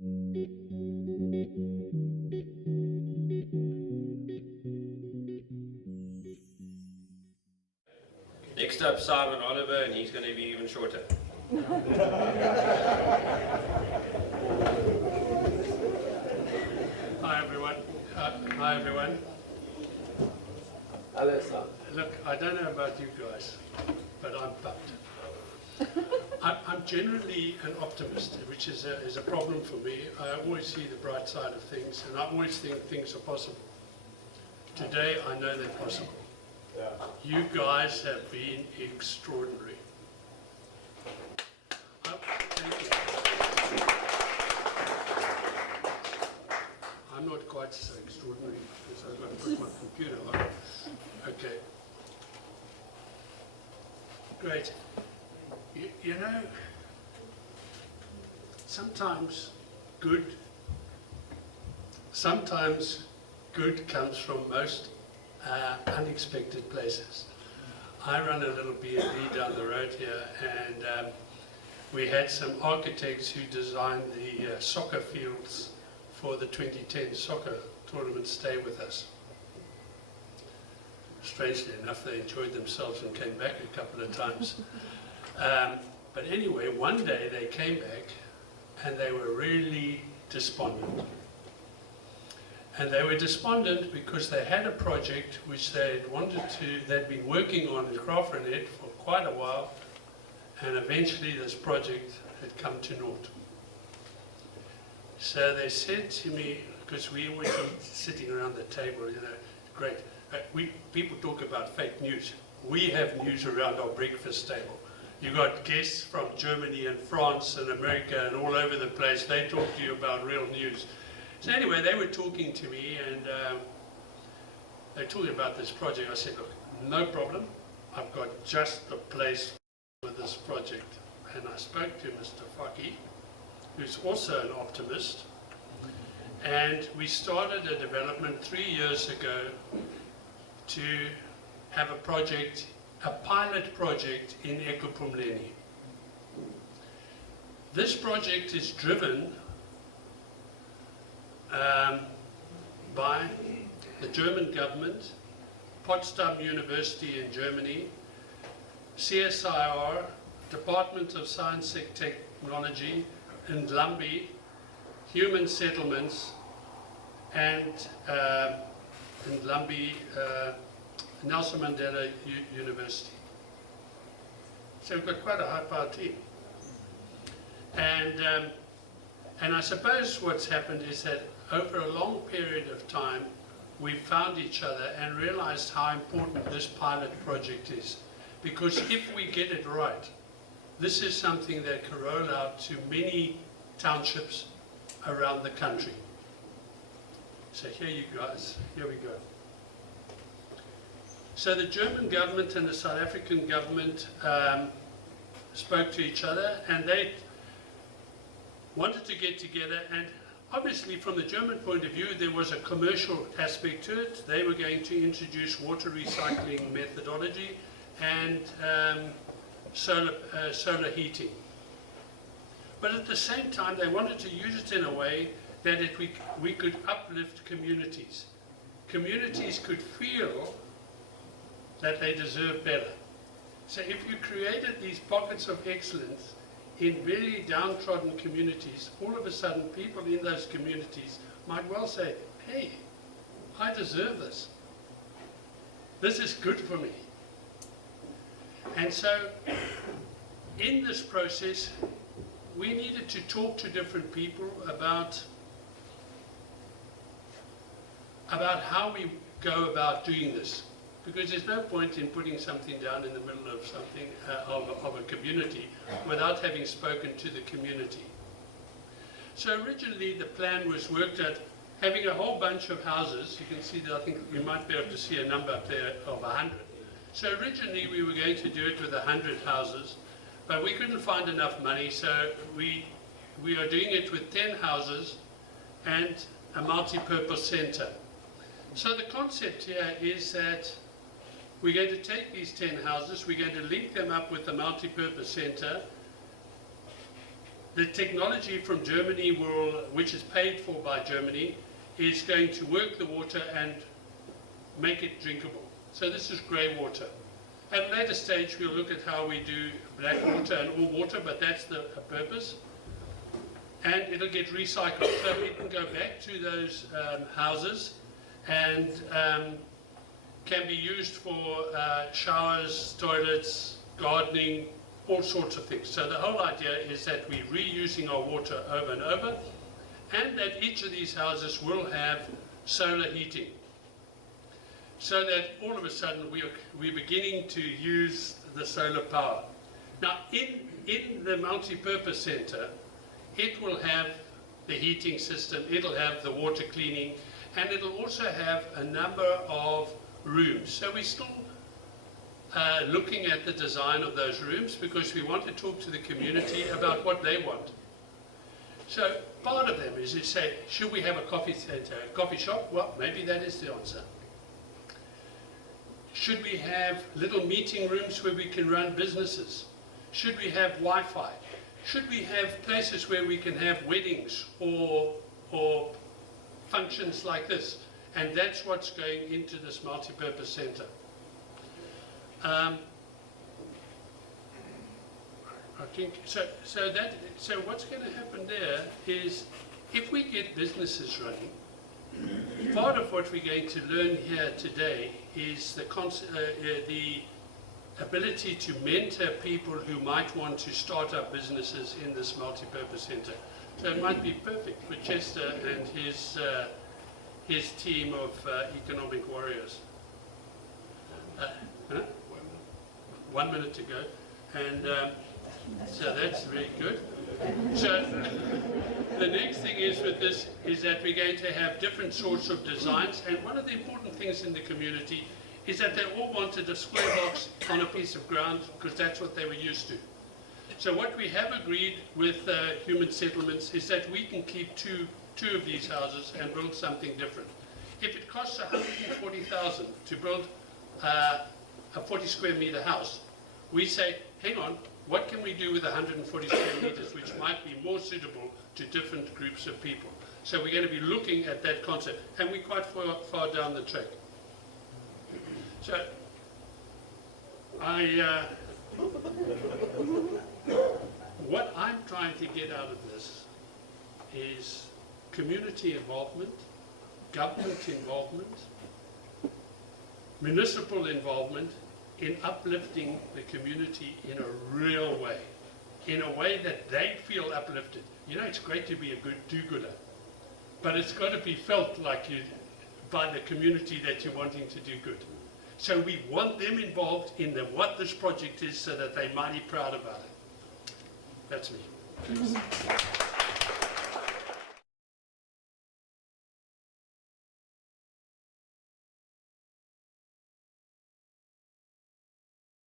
Next up, Simon Oliver, and he's going to be even shorter. Hi everyone. Hi everyone. Hello, Simon. Look, I don't know about you guys, but I'm pumped. I'm generally an optimist, which is a problem for me. I always see the bright side of things, and I always think things are possible. Today, I know they're possible. Yeah. You guys have been extraordinary. Thank you. I'm not quite so extraordinary because I've got to put my computer on. Okay. Great. You know, sometimes good comes from most unexpected places. I run a little B&B down the road here, and we had some architects who designed the soccer fields for the 2010 soccer tournament stay with us. Strangely enough, they enjoyed themselves and came back a couple of times. But anyway, one day they came back and they were really despondent. And they were despondent because they had a project which they'd been working on in Graaff-Reinet for quite a while, and eventually this project had come to naught. So they said to me, because we were sitting around the table, you know, great, people talk about fake news. We have news around our breakfast table. You got guests from Germany and France and America and all over the place. They talk to you about real news. So anyway, they were talking to me, and they told me about this project. I said, look, no problem. I've got just the place for this project. And I spoke to Mr. Faki, who's also an optimist. And we started a development 3 years ago to have a project, a pilot project in Ekopumleni. This project is driven by the German government, Potsdam University in Germany, CSIR, Department of Science and Technology, Ndlambi, Human Settlements, and Ndlambi, Nelson Mandela University. So we've got quite a high-powered team. And I suppose what's happened is that over a long period of time, we found each other and realized how important this pilot project is. Because if we get it right, this is something that can roll out to many townships around the country. So here you guys, here we go. So the German government and the South African government spoke to each other, and they wanted to get together, and obviously from the German point of view there was a commercial aspect to it. They were going to introduce water recycling methodology and solar heating. But at the same time they wanted to use it in a way that we could uplift communities. Communities could feel that they deserve better. So if you created these pockets of excellence in very downtrodden communities, all of a sudden people in those communities might well say, hey, I deserve this. This is good for me. And so in this process, we needed to talk to different people about how we go about doing this. Because there's no point in putting something down in the middle of something, of a community, without having spoken to the community. So originally the plan was worked at having a whole bunch of houses. You can see that, I think you might be able to see a number up there of 100. So originally we were going to do it with 100 houses, but we couldn't find enough money, so we are doing it with 10 houses and a multi-purpose centre. So the concept here is that we're going to take these 10 houses, we're going to link them up with the multi-purpose centre. the technology from Germany, which is paid for by Germany, is going to work the water and make it drinkable. So this is grey water. At a later stage, we'll look at how we do black water and all water, but that's the purpose. And it'll get recycled, so it can go back to those houses and can be used for showers, toilets, gardening, all sorts of things. So the whole idea is that we're reusing our water over and over, and that each of these houses will have solar heating. So that all of a sudden we're beginning to use the solar power. Now in the multi-purpose centre, it will have the heating system, it'll have the water cleaning, and it'll also have a number of rooms. So we're still looking at the design of those rooms because we want to talk to the community about what they want. So part of them is to say, should we have a coffee shop? Well, maybe that is the answer. Should we have little meeting rooms where we can run businesses? Should we have Wi-Fi? Should we have places where we can have weddings or functions like this? And that's what's going into this multi-purpose centre. I think so what's going to happen there is, if we get businesses running, part of what we're going to learn here today is the ability to mentor people who might want to start up businesses in this multi-purpose centre. So it might be perfect for Chester and his team of economic warriors. 1 minute to go, and so that's very good. So the next thing is with this is that we're going to have different sorts of designs, and one of the important things in the community is that they all wanted a square box on a piece of ground because that's what they were used to. So what we have agreed with Human Settlements is that we can keep two of these houses and build something different. If it costs 140,000 to build a 40 square metre house, we say, hang on, what can we do with 140 square metres which might be more suitable to different groups of people? So we're going to be looking at that concept, and we're quite far down the track. So what I'm trying to get out of this is community involvement, government involvement, municipal involvement in uplifting the community in a real way, in a way that they feel uplifted. You know, it's great to be a good do-gooder, but it's got to be felt like you by the community that you're wanting to do good. So we want them involved in what this project is so that they're mighty proud about it. That's me. Thanks.